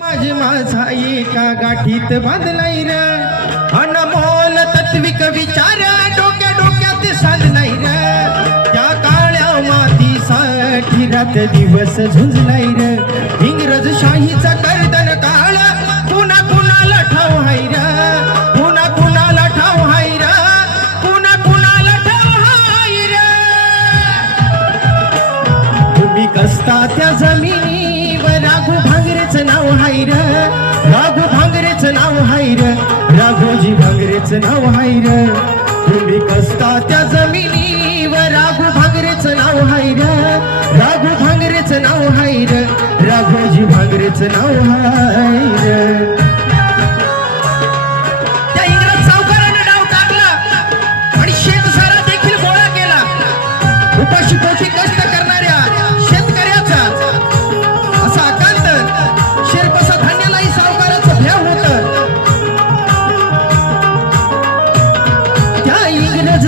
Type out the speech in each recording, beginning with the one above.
माझे माझा एका गाठीत बांधलाय र. अनमोल तत्विक विचार डोक्या डोक्यात साधलाय र. त्या काळ्या मातीसाठी रात दिवस झुंजलाय र. इंग्रज शाहीचा कर्दन त्याच नाव हायर तुम्ही कसता त्या जमिनीवर? राघू भांगरेच नाव हायर राघू भांगरेच नाव हायर राघोजी भांगरेच नाव हाय.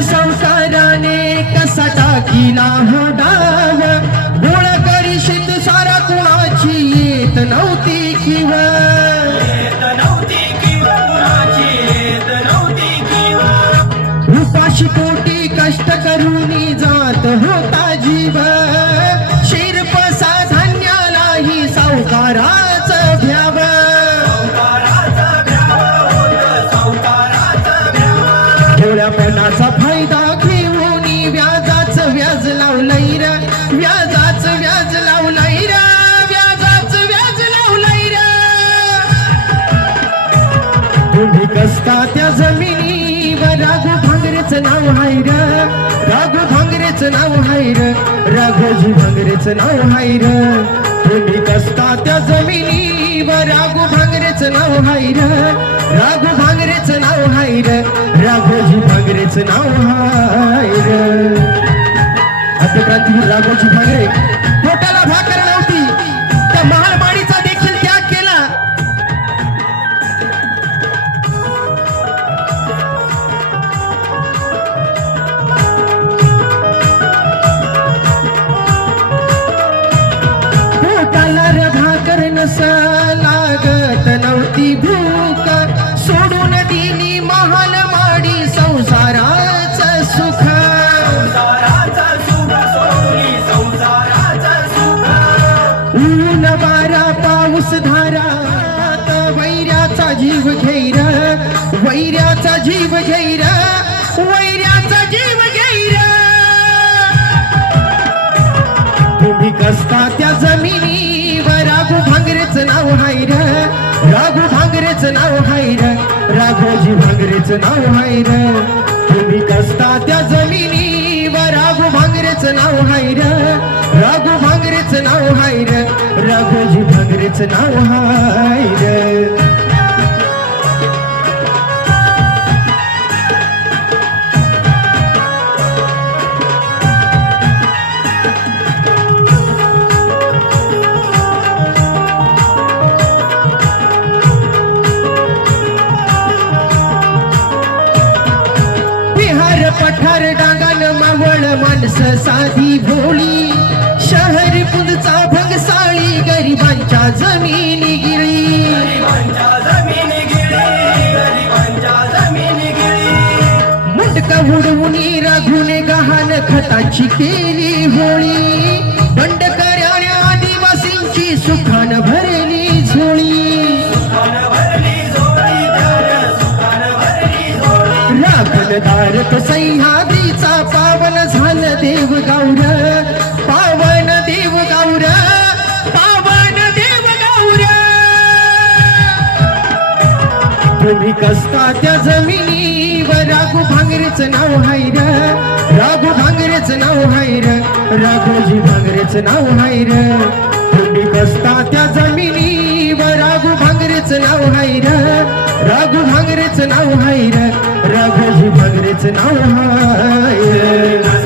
इंग्रज सावकाराने कसा टाकीला हो डाव गोळ सारा कुणाची येत नव्हती किंवा? उपाशी पोटी कष्ट करून जात होता जीव. शिरप साधान्यालाही सावकाराच भ्याव. भोळ्यापणाचा हायर नाव भांगरेच नाव हायर राघोजी भांगरेच नाव हायर तुम्ही कसता त्या जमिनीवर राघू भांगरेच नाव हायर र. भांगरेच नाव हायर राघोजी भांगरेच नाव हायर र. क्रांतीवीर राघोजी भांगरे. पोटाला भाकर लागत नव्हती भूक. सोडून दिली महाल माडी संसाराच सुख. ऊन वारा पाऊस धारा वैऱ्याचा जीव घेर वैऱ्याचा जीव घेर वैऱ्याचा जीव घेर तुम्ही कसता त्या जमिनीवर राघू भांगरेच नाव हायर राघोजी भांगरेच नाव हायर तुम्ही कसता त्या जमिनीवर राघू भांगरेच नाव हायर राघू भांगरेच नाव हायर राघोजी भांगरेच नाव हायर बिहार पठार डांगान मावळ माणसं साधी भोळी. शहर पुंदचा भंगसाळी गरिबांच्या जमिनी गिळी. मुंडक उडवून राघुने गहाण खताची केली होळी. बंडकऱ्याने आदिवासींची सुखान भर राखणदार तो सह्याद्रीचा पावन झालं देव गौर. पावन देव गौर पावन देव गौर. तुम्ही कसता त्या जमिनीवर राघू भांगरेच नाव हायर राघू भांगरेच नाव हायर राघोजी भांगरेच नाव हायर तुम्ही कसता त्या जमिनी भांगरेच नाव हायर राघू भांगरेच नाव हायर राघोजी भांगरेच नाव हायर